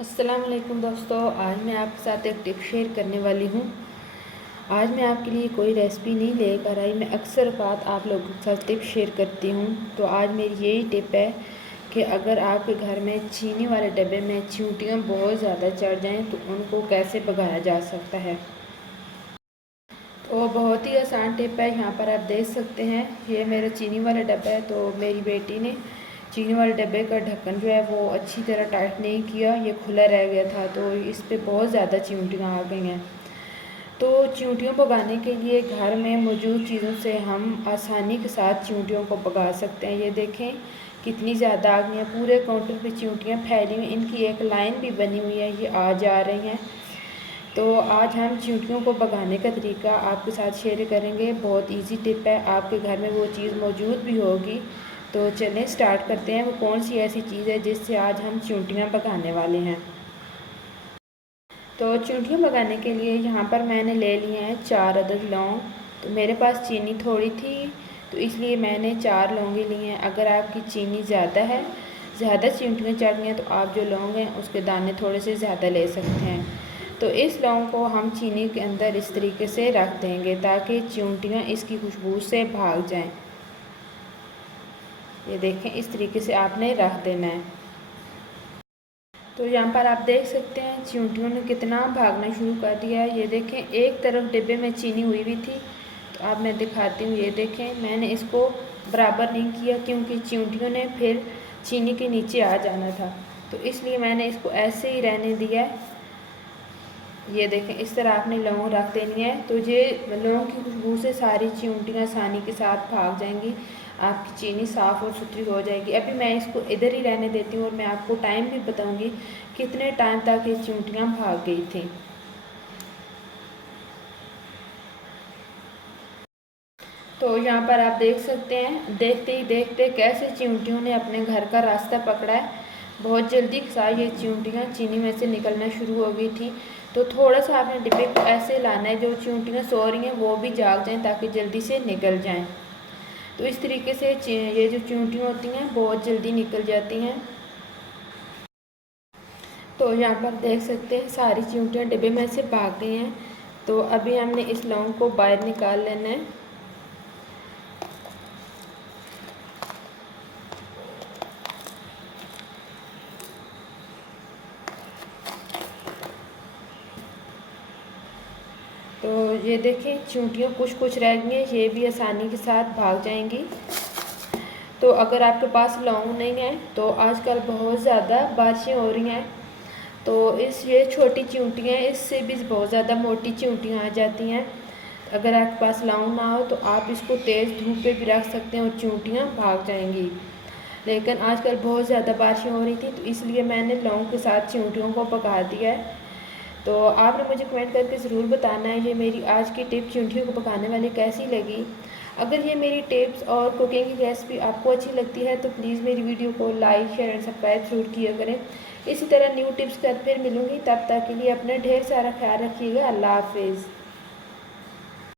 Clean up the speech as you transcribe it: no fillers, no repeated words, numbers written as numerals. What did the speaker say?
अस्सलाम वालेकुम दोस्तों, आज मैं आपके साथ एक टिप शेयर करने वाली हूँ। आज मैं आपके लिए कोई रेसिपी नहीं लेकर आई। मैं अक्सर बात आप लोगों के साथ टिप शेयर करती हूँ। तो आज मेरी यही टिप है कि अगर आपके घर में चीनी वाले डब्बे में चींटियाँ बहुत ज़्यादा चढ़ जाएँ तो उनको कैसे भगाया जा सकता है। तो बहुत ही आसान टिप है। यहाँ पर आप देख सकते हैं, ये मेरा चीनी वाला डब्बा है। तो मेरी बेटी ने चीनी वाले डब्बे का ढक्कन जो है वो अच्छी तरह टाइट नहीं किया, ये खुला रह गया था। तो इस पे बहुत ज़्यादा चींटियाँ आ गई हैं। तो चींटियों को भगाने के लिए घर में मौजूद चीज़ों से हम आसानी के साथ चींटियों को भगा सकते हैं। ये देखें कितनी ज़्यादा आ गई हैं, पूरे काउंटर पे चींटियाँ फैली हुई, इनकी एक लाइन भी बनी हुई है, ये आ जा रही हैं। तो आज हम चींटियों को भगाने का तरीका आपके साथ शेयर करेंगे। बहुत इजी टिप है, आपके घर में वो चीज़ मौजूद भी होगी। तो चलें स्टार्ट करते हैं। वो कौन सी ऐसी चीज़ है जिससे आज हम चींटियाँ भगाने वाले हैं। तो चींटियाँ भगाने के लिए यहाँ पर मैंने ले लिए हैं 4 अदद लौंग। तो मेरे पास चीनी थोड़ी थी तो इसलिए मैंने 4 लौंगे लिए हैं। अगर आपकी चीनी ज़्यादा है, ज़्यादा चींटियाँ चढ़ गई हैं, तो आप जो लौंग हैं उसके दाने थोड़े से ज़्यादा ले सकते हैं। तो इस लौंग को हम चीनी के अंदर इस तरीके से रख देंगे ताकि चींटियाँ इसकी खुशबू से भाग जाएं। ये देखें, इस तरीके से आपने रख देना है। तो यहाँ पर आप देख सकते हैं चींटियों ने कितना भागना शुरू कर दिया है। ये देखें, एक तरफ डिब्बे में चीनी हुई हुई थी। तो अब मैं दिखाती हूँ। ये देखें, मैंने इसको बराबर नहीं किया क्योंकि चींटियों ने फिर चीनी के नीचे आ जाना था। तो इसलिए मैंने इसको ऐसे ही रहने दिया है। ये देखें, इस तरह आपने लौंग रख देनी है। तो ये लौंग की खुशबू से सारी चींटियाँ आसानी के साथ भाग जाएंगी, आपकी चीनी साफ़ और सुथरी हो जाएगी। अभी मैं इसको इधर ही रहने देती हूँ और मैं आपको टाइम भी बताऊँगी कितने टाइम तक ये चींटियाँ भाग गई थी। तो यहाँ पर आप देख सकते हैं, देखते ही देखते कैसे चींटियों ने अपने घर का रास्ता पकड़ा है। बहुत जल्दी के साथ ये चींटियाँ चीनी में से निकलना शुरू हो गई थी। तो थोड़ा सा आपने डिब्बे को ऐसे लाना है जो चींटियाँ सो रही हैं वो भी जाग जाएं ताकि जल्दी से निकल जाएं। तो इस तरीके से ये जो चींटियाँ होती हैं बहुत जल्दी निकल जाती हैं। तो यहाँ पर देख सकते हैं सारी चींटियाँ डिब्बे में से भाग गई हैं। तो अभी हमने इस लौंग को बाहर निकाल लेना है। तो ये देखें, चींटियाँ कुछ कुछ रह गई हैं, ये भी आसानी के साथ भाग जाएंगी। तो अगर आपके पास लौंग नहीं है तो आजकल बहुत ज़्यादा बारिशें हो रही हैं। तो ये छोटी चींटियाँ हैं, इससे भी बहुत ज़्यादा मोटी चींटियाँ आ जाती हैं। अगर आपके पास लौंग ना हो तो आप इसको तेज़ धूप पे भी रख सकते हैं और चींटियाँ भाग जाएंगी। लेकिन आजकल बहुत ज़्यादा बारिशें हो रही थी तो इसलिए मैंने लौंग के साथ चींटियों को भगा दिया है। तो आपने मुझे कमेंट करके ज़रूर बताना है ये मेरी आज की टिप चींटियों को पकाने वाली कैसी लगी। अगर ये मेरी टिप्स और कुकिंग की रेसिपी आपको अच्छी लगती है तो प्लीज़ मेरी वीडियो को लाइक शेयर एंड सब्सक्राइब ज़रूर किया करें। इसी तरह न्यू टिप्स कर फिर मिलूँगी, तब तक के लिए अपना ढेर सारा ख्याल रखिएगा। अल्लाह हाफिज़।